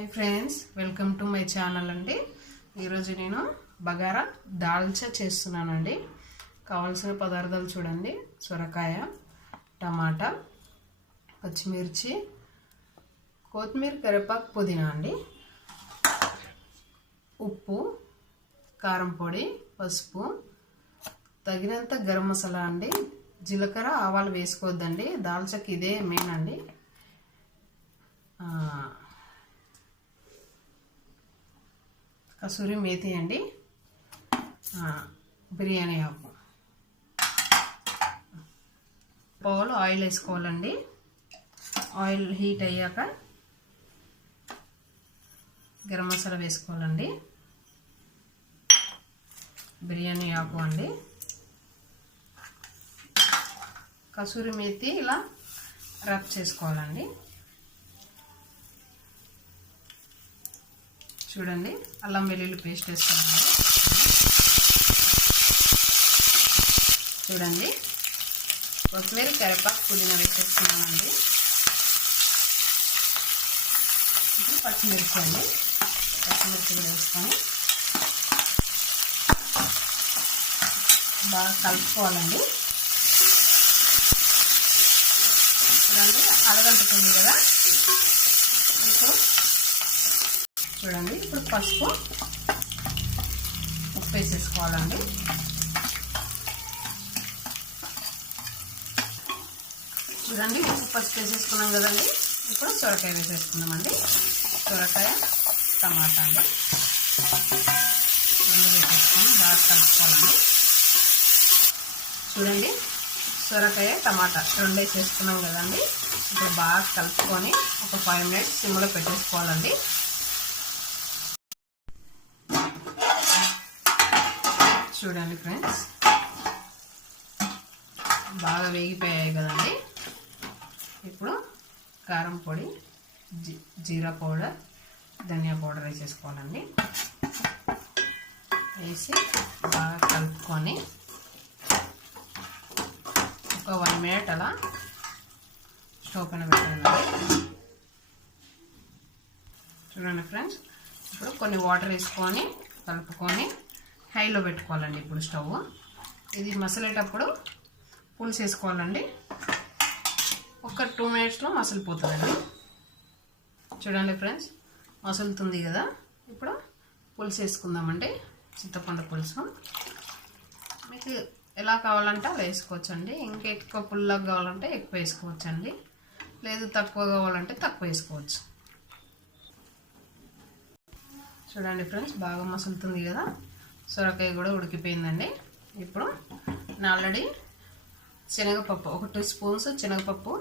Hi friends, welcome to my channel అండి. ఈరోజు నేను బగారా దాల్చా చేస్తున్నానండి. కావాల్సిన పదార్థాలు చూడండి: సొరకాయ, టమాటా, పచ్చిమిర్చి, కొత్తిమీర, కరివేపాకు, పుదీనా అండి, ఉప్పు, కారం పొడి, పసుపు, తగినంత గరం మసాలా అండి. జీలకర్ర, ఆవాలు వేసుకోవద్దండి, దాల్చాకి ఇదే మెయిన్ అండి. కసూరి మేతి అండి, బిర్యానీ ఆకు. బౌల్ ఆయిల్ వేసుకోవాలండి. ఆయిల్ హీట్ అయ్యాక గరం మసాలా వేసుకోవాలండి, బిర్యానీ ఆకు అండి, కసూరి మేతి ఇలా రబ్ చేసుకోవాలండి. చూడండి, అల్లం వెల్లుల్లి పేస్ట్ వేసుకోవాలి. చూడండి, కొత్తిమీర, కరివేపాకు, పుదీనా వేసేస్తున్నామండి. ఇప్పుడు పచ్చిమిర్చి అండి, పచ్చిమిర్చి వేసుకొని బాగా కలుపుకోవాలండి. చూడండి, అరగంటుతుంది కదా. ఇప్పుడు చూడండి, ఇప్పుడు పసుపు, ఉప్పు వేసేసుకోవాలండి. చూడండి, ఉప్పు పసుపు వేసేసుకున్నాం కదండి. ఇప్పుడు సొరకాయ వేసేసుకుందామండి. సొరకాయ, టమాటా అండి, రెండు వేసేసుకొని బాగా కలుపుకోవాలండి. చూడండి, సొరకాయ, టమాటా రెండు వేసేసుకున్నాం కదండి. ఇప్పుడు బాగా కలుపుకొని ఒక 5 minutes సిమ్లో పెట్టేసుకోవాలండి. చూడండి ఫ్రెండ్స్, బాగా వేగిపోయాయి కదండి. ఇప్పుడు కారం పొడి, జీరా పౌడర్, ధనియా పౌడర్ వేసేసుకోవాలండి. వేసి బాగా కలుపుకొని ఒక 1 minute అలా స్టవ్ పైన పెట్టాలండి. చూడండి ఫ్రెండ్స్, ఇప్పుడు కొన్ని వాటర్ వేసుకొని కలుపుకొని హైలో పెట్టుకోవాలండి. ఇప్పుడు స్టవ్ ఇది మసలేటప్పుడు పులుసు వేసుకోవాలండి. ఒక 2 minutesలో మసిలిపోతుందండి. చూడండి ఫ్రెండ్స్, మసులుతుంది కదా. ఇప్పుడు పులుసు వేసుకుందామండి. చింతపండు పులుసు మీకు ఎలా కావాలంటే అలా వేసుకోవచ్చండి. ఇంకా ఎక్కువ పుల్లగా కావాలంటే ఎక్కువ వేసుకోవచ్చండి, లేదు తక్కువ కావాలంటే తక్కువ వేసుకోవచ్చు. చూడండి ఫ్రెండ్స్, బాగా మసులుతుంది కదా. సొరకాయ కూడా ఉడికిపోయిందండి. ఇప్పుడు నేను ఆల్రెడీ శనగపప్పు, ఒక 2 spoons శనగపప్పు,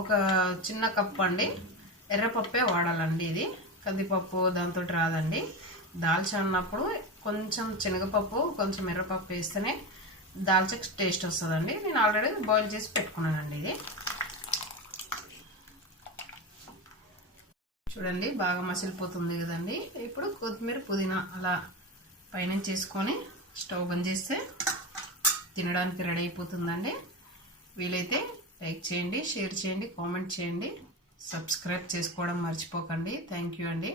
ఒక చిన్న కప్పు అండి ఎర్రపప్పే వాడాలండి. ఇది కందిపప్పు దాంతో రాదండి. దాల్చా అన్నప్పుడు కొంచెం శనగపప్పు, కొంచెం ఎర్రపప్పు వేస్తేనే దాల్చాకి టేస్ట్ వస్తుందండి. నేను ఆల్రెడీ బాయిల్ చేసి పెట్టుకున్నానండి. ఇది చూడండి, బాగా మసిలిపోతుంది కదండి. ఇప్పుడు కొత్తిమీర, పుదీనా అలా పైన చేసుకొని స్టవ్ బంద్ చేస్తే తినడానికి రెడీ అయిపోతుందండి. వీలైతే లైక్ చేయండి, షేర్ చేయండి, కామెంట్ చేయండి, సబ్స్క్రైబ్ చేసుకోవడం మర్చిపోకండి. థ్యాంక్ యూ అండి.